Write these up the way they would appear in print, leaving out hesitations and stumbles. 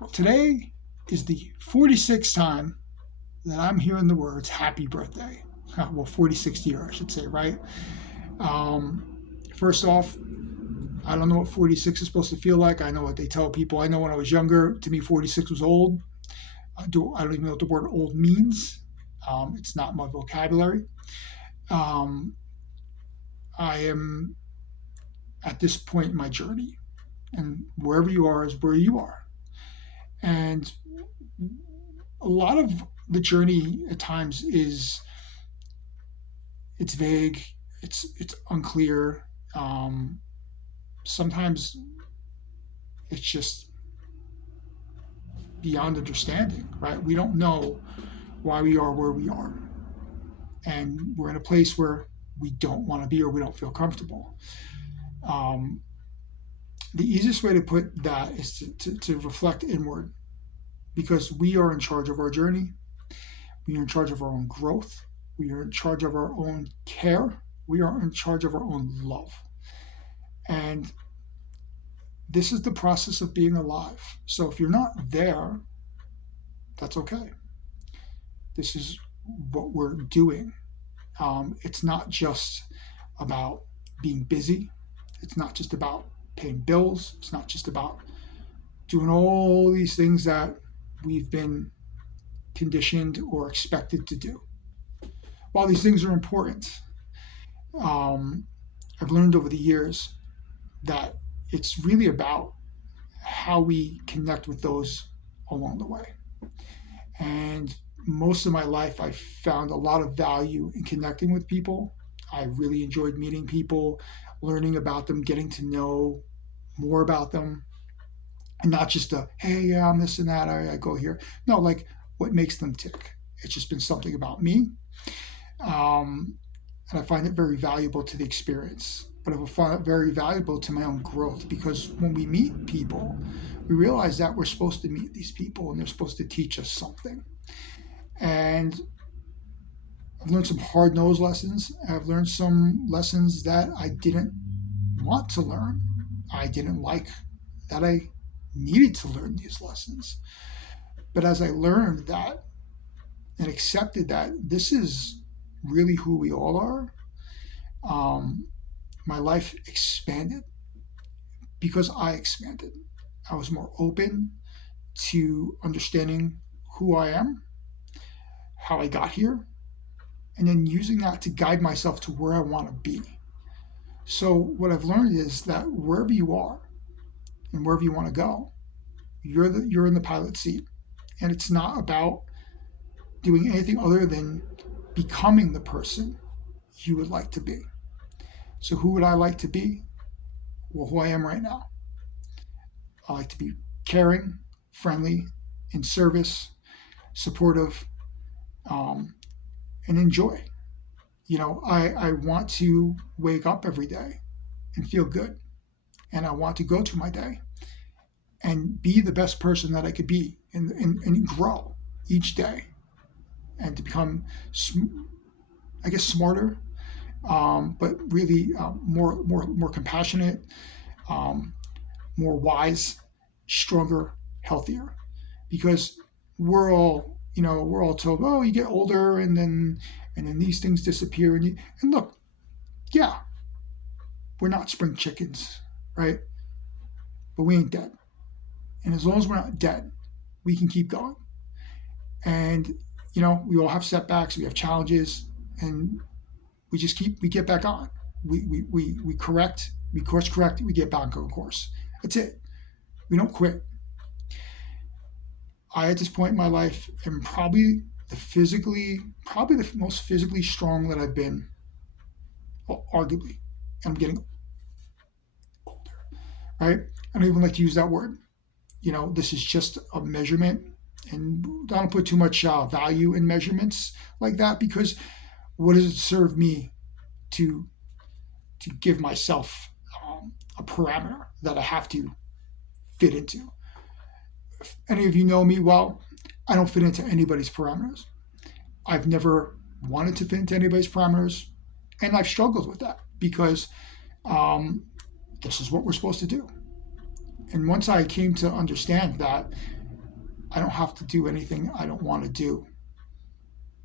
Well, today is the 46th time that I'm hearing the words happy birthday. Well, 46th year, I should say, right? First off, I don't know what 46 is supposed to feel like. I know what they tell people. I know when I was younger, to me, 46 was old. I don't even know what the word old means. It's not my vocabulary. Um, I am at this point in my journey, and wherever you are is where you are. And a lot of the journey at times is it's vague, it's unclear. Sometimes it's just beyond understanding, right? We don't know why we are where we are, and we're in a place where we don't want to be or we don't feel comfortable. Um, the easiest way to put that is to reflect inward because we are in charge of our journey. We are in charge of our own growth. We are in charge of our own care. We are in charge of our own love. And this is the process of being alive. So if you're not there, that's okay. This is what we're doing. It's not just about being busy. It's not just about paying bills. It's not just about doing all these things that we've been conditioned or expected to do. While these things are important, um, I've learned over the years that it's really about how we connect with those along the way. And most of my life, I found a lot of value in connecting with people. I really enjoyed meeting people, learning about them, getting to know more about them, and not just a, hey, yeah, I'm this and that, I go here. No, like what makes them tick. It's just been something about me. Um, and I find it very valuable to the experience. But I find it very valuable to my own growth because when we meet people, we realize that we're supposed to meet these people and they're supposed to teach us something. And I've learned some hard nosed lessons. I've learned some lessons that I didn't want to learn. I didn't like that I needed to learn these lessons. But as I learned that and accepted that this is really who we all are, um, my life expanded because I expanded. I was more open to understanding who I am, how I got here, and then using that to guide myself to where I want to be. So, what I've learned is that wherever you are and wherever you want to go, you're in the pilot seat. And it's not about doing anything other than becoming the person you would like to be. So, who would I like to be? Well, who I am right now. I like to be caring, friendly, in service, supportive, um, and enjoy. I want to wake up every day and feel good. And I want to go to my day and be the best person that I could be and grow each day and to become, I guess, smarter, but really more compassionate, um, more wise, stronger, healthier. Because we're all told, oh, you get older and then these things disappear and look, yeah, we're not spring chickens, right? But we ain't dead. And as long as we're not dead, we can keep going. And we all have setbacks, we have challenges, and we get back on. We correct, we course correct, we get back on course. That's it. We don't quit. I at this point in my life am probably the most physically strong that I've been, well, arguably. And I'm getting older, right? I don't even like to use that word. This is just a measurement, and I don't put too much value in measurements like that because what does it serve me to give myself a parameter that I have to fit into? If any of you know me well, I don't fit into anybody's parameters. I've never wanted to fit into anybody's parameters, and I've struggled with that because this is what we're supposed to do. And once I came to understand that I don't have to do anything I don't want to do.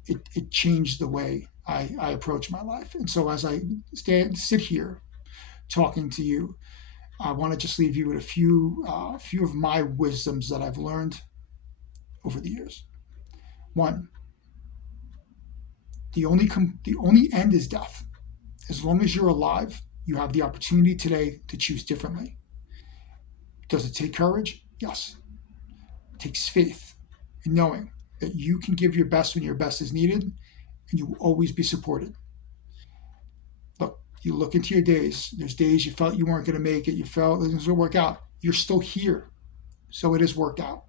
It changed the way I approach my life. And so as I sit here talking to you, I want to just leave you with a few of my wisdoms that I've learned over the years. One, the only end is death. As long as you're alive, you have the opportunity today to choose differently. Does it take courage? Yes. It takes faith in knowing that you can give your best when your best is needed, and you will always be supported. Look, you look into your days. There's days you felt you weren't going to make it. You felt it was going to work out. You're still here. So it has worked out.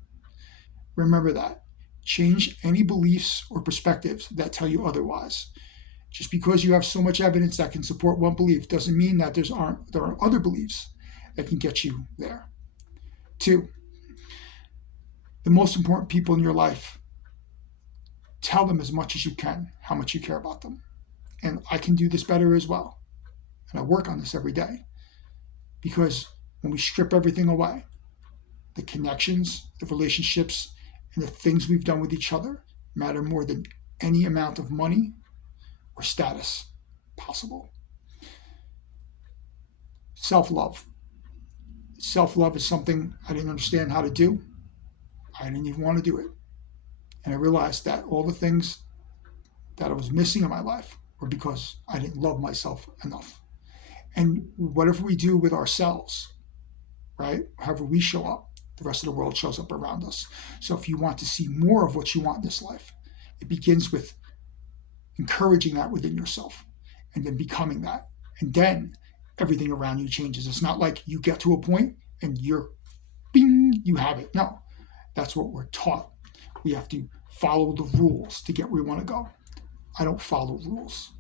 Remember that. Change any beliefs or perspectives that tell you otherwise. Just because you have so much evidence that can support one belief doesn't mean that there are other beliefs that can get you there. 2, the most important people in your life, tell them as much as you can how much you care about them. And I can do this better as well. And I work on this every day. Because when we strip everything away, the connections, the relationships, and the things we've done with each other matter more than any amount of money or status possible. Self-love. Self-love is something I didn't understand how to do. I didn't even want to do it. And I realized that all the things that I was missing in my life were because I didn't love myself enough. And whatever we do with ourselves, right, however we show up, the rest of the world shows up around us. So if you want to see more of what you want in this life, it begins with encouraging that within yourself and then becoming that. And then everything around you changes. It's not like you get to a point and you're, bing, you have it. No, that's what we're taught. We have to follow the rules to get where we want to go. I don't follow rules.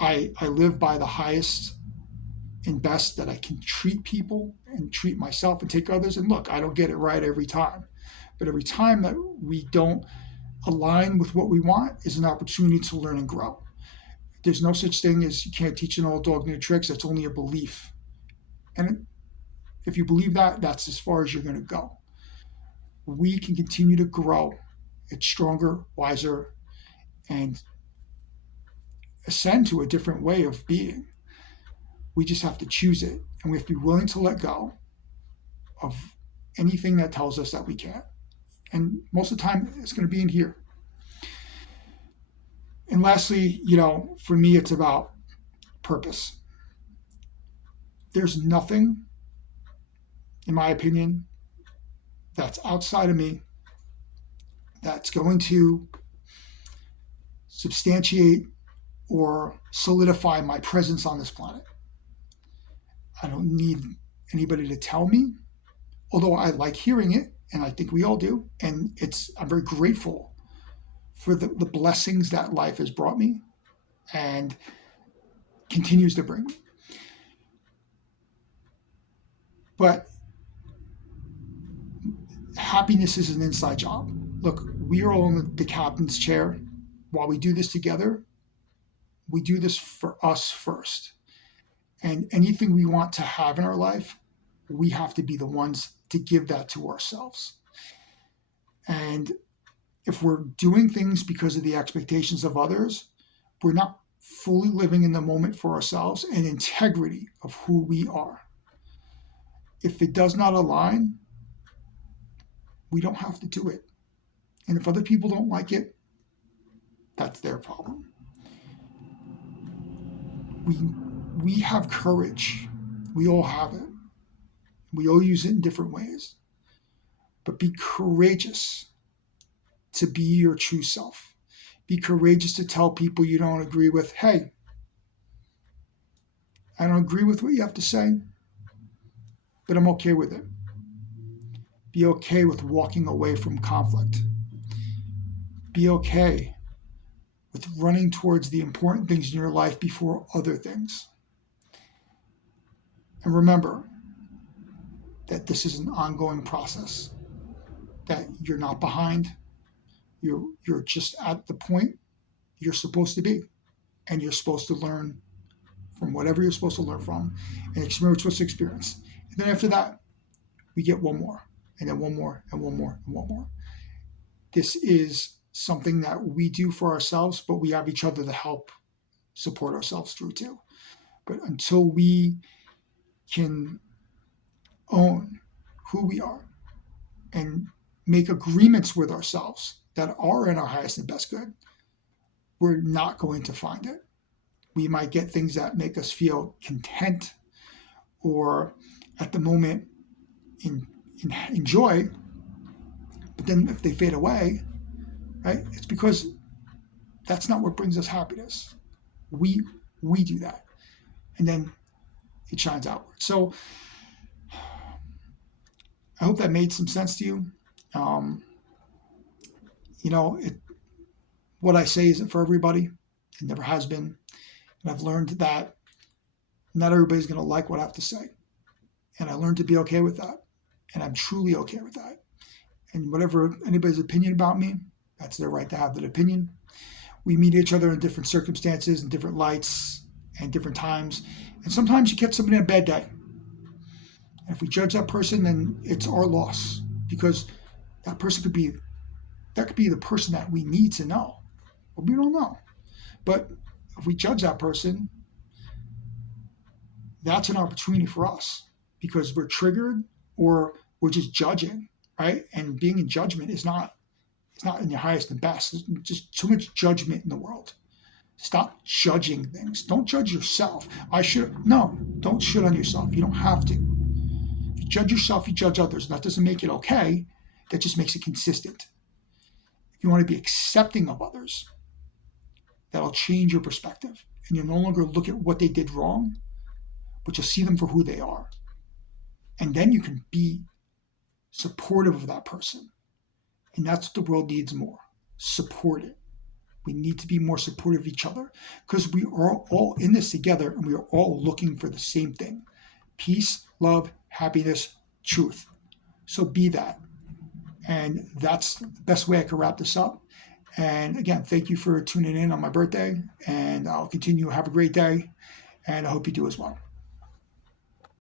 I live by the highest and best that I can treat people and treat myself and take others. And look, I don't get it right every time. But every time that we don't align with what we want is an opportunity to learn and grow. There's no such thing as you can't teach an old dog new tricks. That's only a belief. And if you believe that, that's as far as you're going to go. We can continue to grow, get stronger, wiser, and ascend to a different way of being. We just have to choose it, and we have to be willing to let go of anything that tells us that we can't. And most of the time, it's going to be in here. And lastly, for me, it's about purpose. There's nothing, in my opinion, that's outside of me that's going to substantiate or solidify my presence on this planet. I don't need anybody to tell me, although I like hearing it, and I think we all do. And I'm very grateful for the blessings that life has brought me and continues to bring me. But happiness is an inside job. Look, we are all in the captain's chair. While we do this together, we do this for us first. And anything we want to have in our life, we have to be the ones to give that to ourselves. And if we're doing things because of the expectations of others, we're not fully living in the moment for ourselves and integrity of who we are. If it does not align, we don't have to do it. And if other people don't like it, that's their problem. We have courage. We all have it. We all use it in different ways. But be courageous to be your true self. Be courageous to tell people you don't agree with, hey, I don't agree with what you have to say, but I'm okay with it. Be okay with walking away from conflict. Be okay with running towards the important things in your life before other things. And remember that this is an ongoing process, that you're not behind. You're just at the point you're supposed to be, and you're supposed to learn from whatever you're supposed to learn from and experience what's experienced. And then after that, we get one more. and then one more, and one more, and one more. This is something that we do for ourselves, but we have each other to help support ourselves through too. But until we can own who we are and make agreements with ourselves that are in our highest and best good, we're not going to find it. We might get things that make us feel content or at the moment enjoy, but then if they fade away, right, it's because that's not what brings us happiness. We do that, and then it shines outward. So I hope that made some sense to you. What I say isn't for everybody. It never has been. And I've learned that not everybody's going to like what I have to say. And I learned to be okay with that. And I'm truly okay with that. And whatever anybody's opinion about me, that's their right to have that opinion. We meet each other in different circumstances and different lights and different times. And sometimes you catch somebody on a bad day. And if we judge that person, then it's our loss, because that person could be the person that we need to know. But we don't know. But if we judge that person, that's an opportunity for us, because we're triggered or we're just judging, right? And being in judgment is not in your highest and best. There's just too much judgment in the world. Stop judging things. Don't judge yourself. Don't shit on yourself. You don't have to. If you judge yourself, you judge others. And that doesn't make it okay. That just makes it consistent. If you want to be accepting of others, that'll change your perspective. And you'll no longer look at what they did wrong, but you'll see them for who they are. And then you can be supportive of that person. And that's what the world needs more. Support it. We need to be more supportive of each other, because we are all in this together, and we are all looking for the same thing: peace, love, happiness, truth. So be that. And that's the best way I can wrap this up. And again, thank you for tuning in on my birthday, and I'll continue to have a great day, and I hope you do as well.